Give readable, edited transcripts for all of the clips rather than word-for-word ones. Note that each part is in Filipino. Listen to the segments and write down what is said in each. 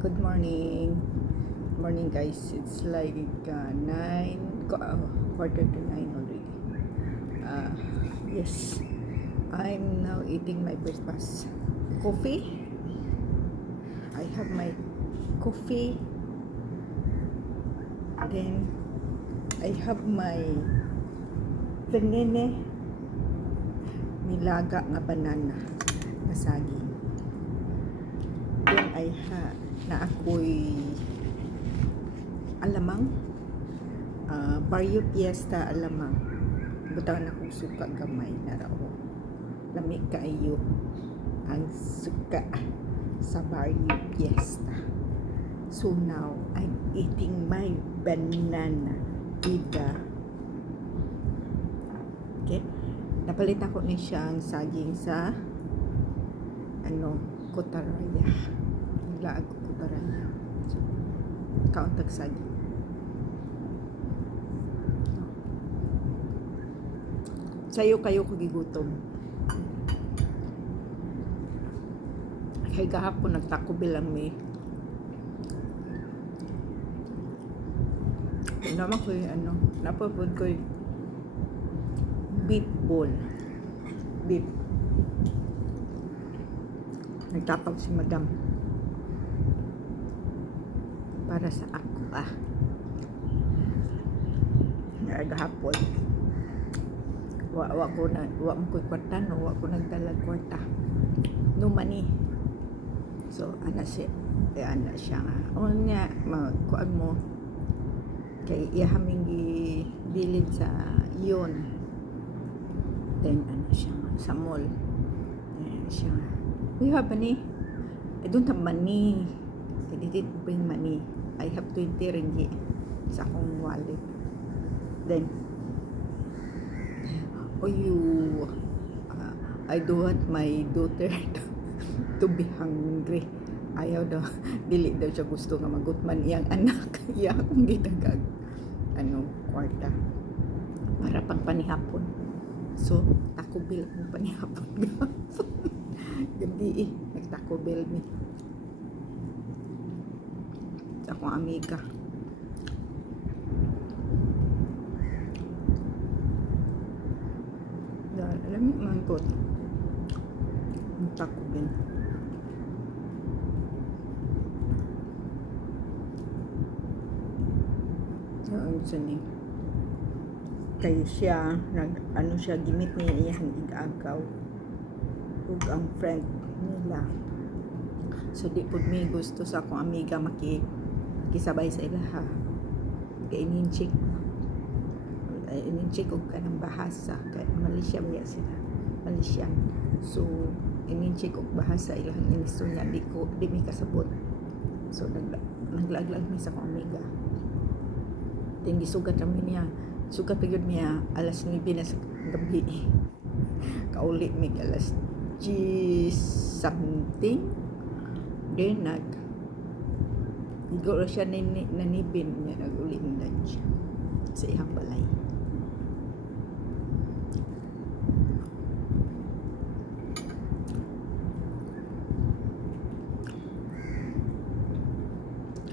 Good morning. Morning guys. It's like 9, quarter to 9 already. Uh, yes. I'm now eating my breakfast. Coffee. I have my coffee. Then I have my venene nilaga nga banana nga saging. Then I have na ako'y alamang Barrio Fiesta alamang butang na kong suka gamay na rao lami kaayo ang suka sa Barrio Fiesta. So now I'm eating my banana with the okay, napalit ako ni siyang saging sa Kutaraya. Naglaag ko Kutaraya. So, kauntag saging. Sayo kayo ko gigutom. Kay gahapon nagtako bilang may naman ko napapod ko beef ball. Beef. Nagtapag si madam para sa ako gahapon wa mo ko'y kwarta no, wa ko nagdalag kwarta no money. So ana siya nga nga magkuan mo kay ihaming gibilid sa iyon. Then siya nga sa mall siya nga, we have money. I don't have money. I didn't bring money. I have 20 ringgit sa akong wallet. Then, I don't want my daughter to be hungry. Ayaw daw, dili daw siya gusto nga magutman iyang anak. Iya akong gitagag kwarta para pang panihapon. So, Taco Bell akong panihapon gabi nag-Taco Bell mi sa akong amiga. Alam mo man po Taco Bell. Kayo siya siya gimit niya iyang igagaw ug ang friend nila. So di pud mi gusto sa akong amiga makisabay sa ilaha kay ininchik og kanang bahasa kay Malaysia niya sila, Malaysian. So ininchik og bahasa ilang inistorya di mi kasabot. So naglaglag mi sa akong amiga. Then gisugat kami niya. Sugat pagod niya alas 9 na sa gabi. Kauli mi alas 10 something. Then igoro siya nanibin niya nag-uli ng lunch sa ihang balay.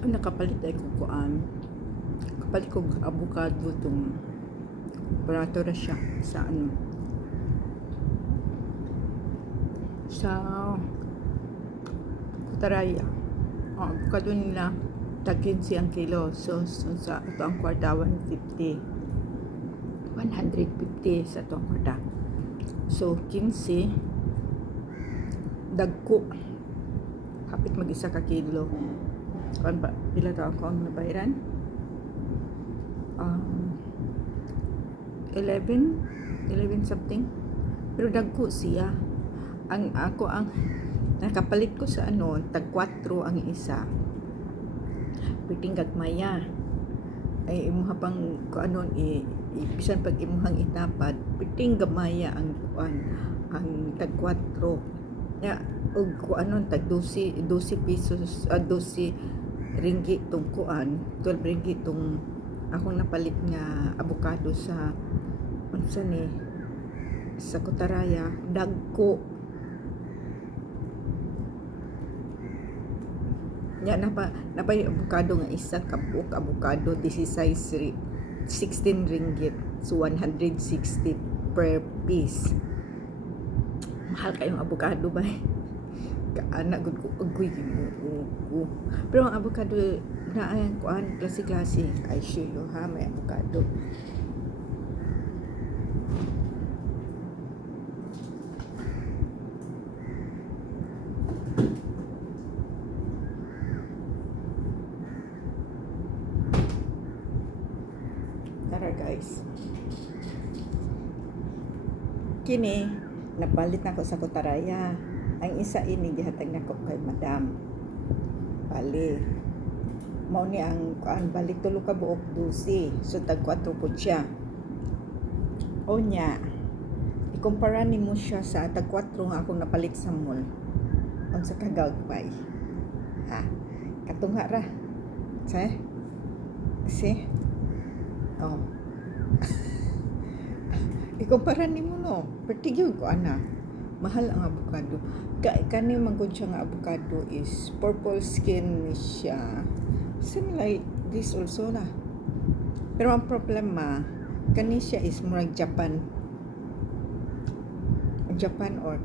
Nakapalit ay kukuan. Kapalit ko avocado tong barato na siya sa sa Kutaraya. Avocado nila tag 15 ang kilo. So sa ito ang kwarta 150 sa ito ang kwarta. So 15 dagko hapit mag-isa ka kilo. Kan ba pila ta ako ang nabayaran? 11 something. Pero dagko siya. Ang nakapalit ko sa tag 4 ang isa. Piting gagmaya. Ay imuha pang bisan pag imuhang itapad, piting gamaya ang tag 4. Ya og tag 12 pesos 12 ringgit tong 12 ringgit tong akong napalit nga avocado sa sa Kutaraya. Dagko Ya napay avocado nga isa ka buok avocado 16 ringgit. So 160 per piece. Mahal kayong avocado ba? Kaanak gud ko agoy ko. Pero ang avocado na ay kuan klase-klase. I show you ha, may avocado. Tara guys. Kini napalit na ko sa kutaraya. Ang isa ini gihatag nako kay madam. Bali. Mao ni ang kuan balik tulo ka buok 12. So tag 4 pud siya. O nya. Ikumpara nimo siya sa tag 4 nga akong napalit sa mall. Unsa ka gagmay? Ha. Katungha ra. Si. Oh. Ikumpara nimo no. Pertigyo ko ana. Mahal ang avocado. Kani manggod siya nga avocado is purple skin ni siya. Same like this also na. Pero ang problema, kani siya is murag Japan. Japan or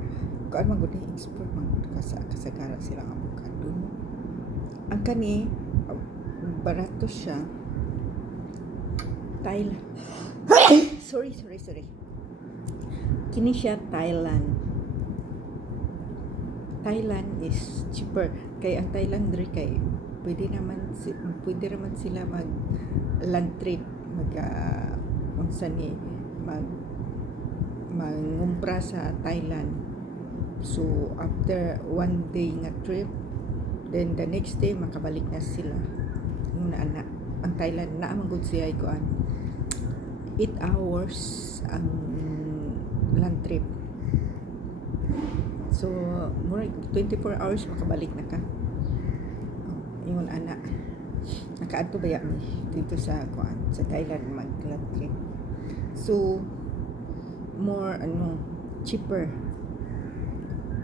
kung manggod ni export manggod kasagara silang avocado. Ang kani barato siya. Thailand. sorry. Kini siya Thailand is cheaper. Kay ang Thailand diri kay pwede naman sila mag land trip, mangumpra sa Thailand. So after one day nga trip, then the next day makabalik na sila. Ana ang Thailand na man gud siya ikuan 8 hours ang land trip. So, more 24 hours makabalik na ka. Ingon ana. Nakaadto ba mi dito sa kuan sa Thailand mag-land trip. So, more cheaper.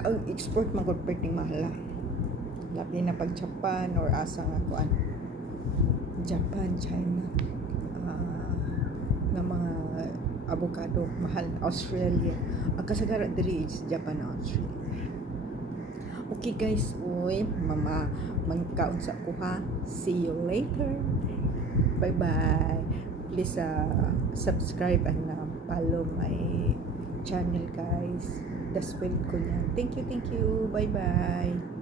Ang export man gud perting mahal. Labi na pag Japan or asa nga kuan. Japan, China. Na mga avocado mahal. Australia. Ang kasagaran diri is Japan, Australia. Okay guys, mangkaon sa kuha. See you later. Bye bye. Please subscribe and follow my channel guys. Das ko niyan. Thank you. Bye bye.